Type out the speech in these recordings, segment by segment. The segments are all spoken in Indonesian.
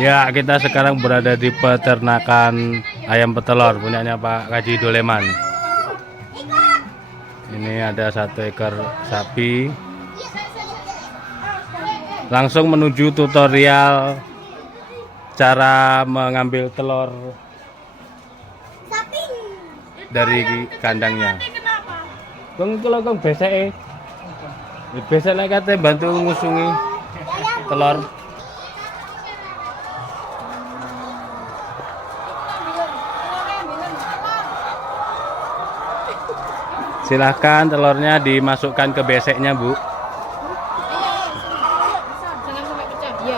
Ya, kita sekarang berada di peternakan ayam petelur punyanya Pak Kaji Doleman. Ini ada 1 ekor sapi. Langsung menuju tutorial cara mengambil telur dari kandangnya. Kong kalau besek katanya bantu ngusungi telur. Silahkan telurnya dimasukkan ke beseknya, Bu.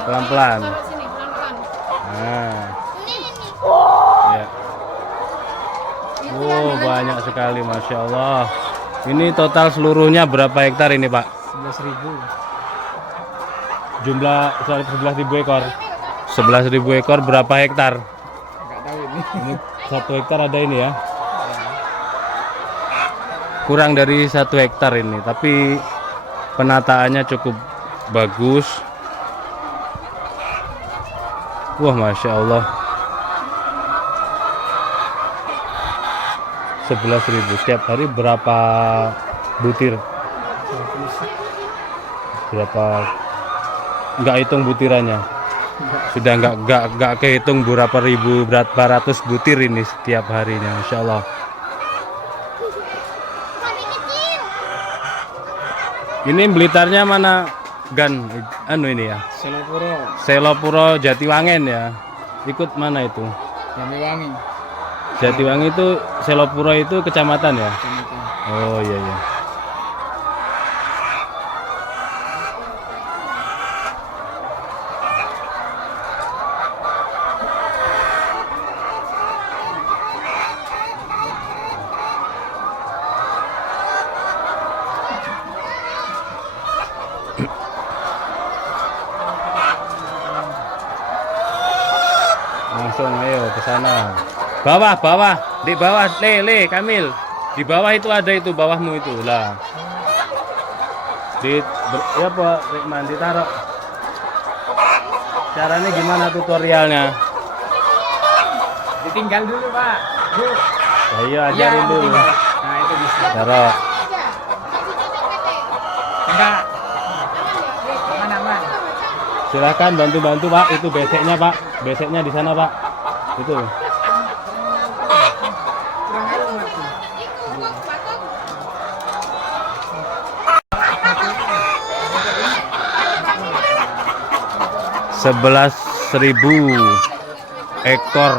Pelan-pelan. Nah. Ya. Oh, banyak sekali, Masya Allah. Ini total seluruhnya berapa hektar ini, Pak? 11.000. Jumlah 11.000 ekor. 11.000 ekor berapa hektar? Enggak tahu ini. Ini 1 hektar ada ini ya. Kurang dari 1 hektar ini, tapi penataannya cukup bagus. Wah, Masya Allah. 11.000 setiap hari berapa butir? Berapa? Nggak hitung butirannya. Sudah nggak kehitung berapa ribu, berapa ratus butir ini setiap harinya, Masya Allah. Ini Blitarnya mana, Gan? Anu ini ya? Selopuro, Selopuro Jatiwangen ya. Ikut mana itu? Jatiwangi. Jatiwangi itu Selopuro itu kecamatan ya? Kecamatan. Oh iya iya. Langsung ayo ke sana. Bawah, di bawah, Le, Kamil. Di bawah itu ada itu, bawahmu itu lah. Ya Pak, Rikman ditaruh. Caranya gimana tutorialnya? Ditinggal dulu, Pak. Bu. Ayo ajarin dulu. Ditinggal. Nah, itu bisa. Taruh. Enggak. Aman-aman. Silahkan bantu-bantu Pak, itu beseknya Pak. Beseknya di sana Pak. Itu. Kurang air mati. 11.000 ekor.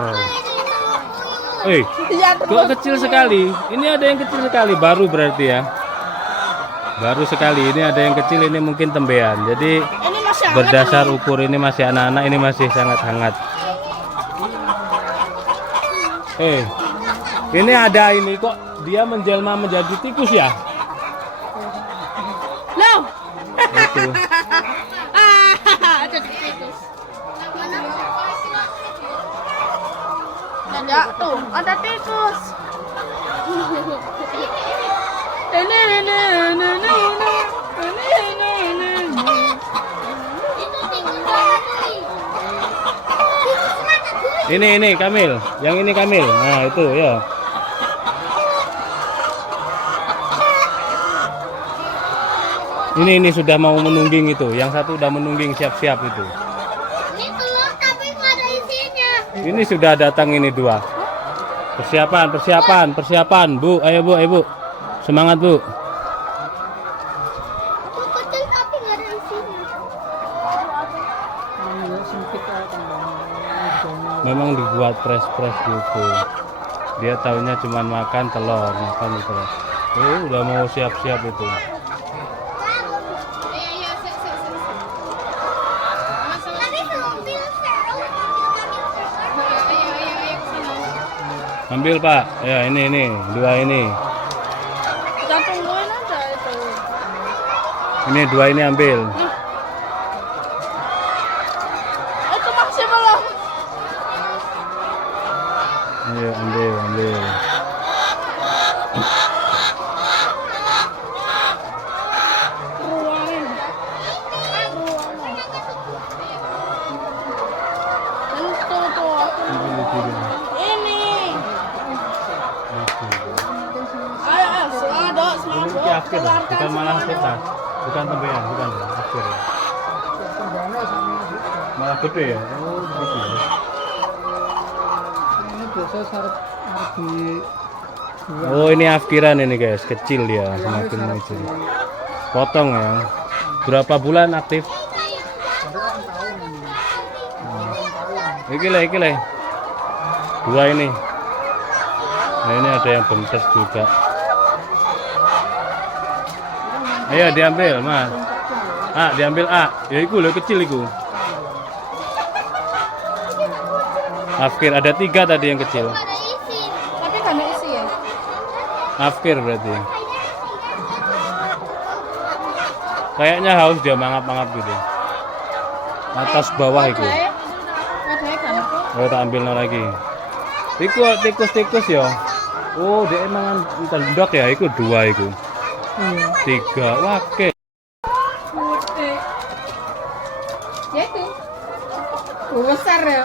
Kok kecil sekali? Ini ada yang kecil sekali, baru berarti ya. Baru sekali. Ini ada yang kecil, ini mungkin tembean. Jadi berdasar ukur ini masih anak-anak, ini masih sangat hangat. Ini ada ini kok dia menjelma menjadi tikus ya? Loh. Itu. Jadi tikus. Ada tuh, ada tikus. Ini Kamil, yang ini Kamil. Nah itu ya. Ini sudah mau menungging itu. Yang satu udah menungging siap-siap itu. Ini telur tapi nggak ada isinya. Ini sudah datang ini 2. Persiapan, Bu. Ayo Bu. Semangat Bu. Kecil tapi nggak ada isinya. Memang dibuat press gitu. Dia taunya cuma makan telur, terus. Udah mau siap-siap itu. Ambil Pak. Ya ini 2 ini. Kita tungguin aja itu. Ini 2 ini ambil. Itu masih belum. Ayo ambil. Ruangin. Afif Mas. Bukan tembean, bukan ya. Afif ya. Tembaknya sama gitu. Malah gede ya. Oh, begitu ya. Ini biasa sarap di Oh, ini afkiran ini guys, kecil dia, semakin mengecil. Potong ya. Berapa bulan aktif? Iki lah. Dua ini. Nah, ini ada yang bentes juga. Ayo diambil, Mas. Diambil Ya iku lho kecil iku. Afkir ada 3 tadi yang kecil. Ada isi. Tapi kan ada isi ya. Afkir berarti. Kayaknya haus dia mangap-mangap gitu. Atas bawah itu. Ada kan aku. Oh, tak ambil lagi. Iku tikus-tikus ya. Oh, dia emang tendok ya. Iku 2 iku. 3. Wah, oke. Putih. Ya itu. Besar ya.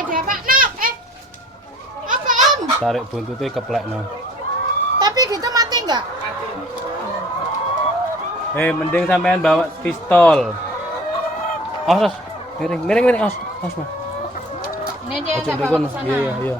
Dia Pak Nak, apa Om? Tarik buntutnya keplek no. Tapi gitu mati nggak? Mending sampean bawa pistol. Miring, Mas. Ini dia Ojo saya bawa dukun. ke sana. Iya.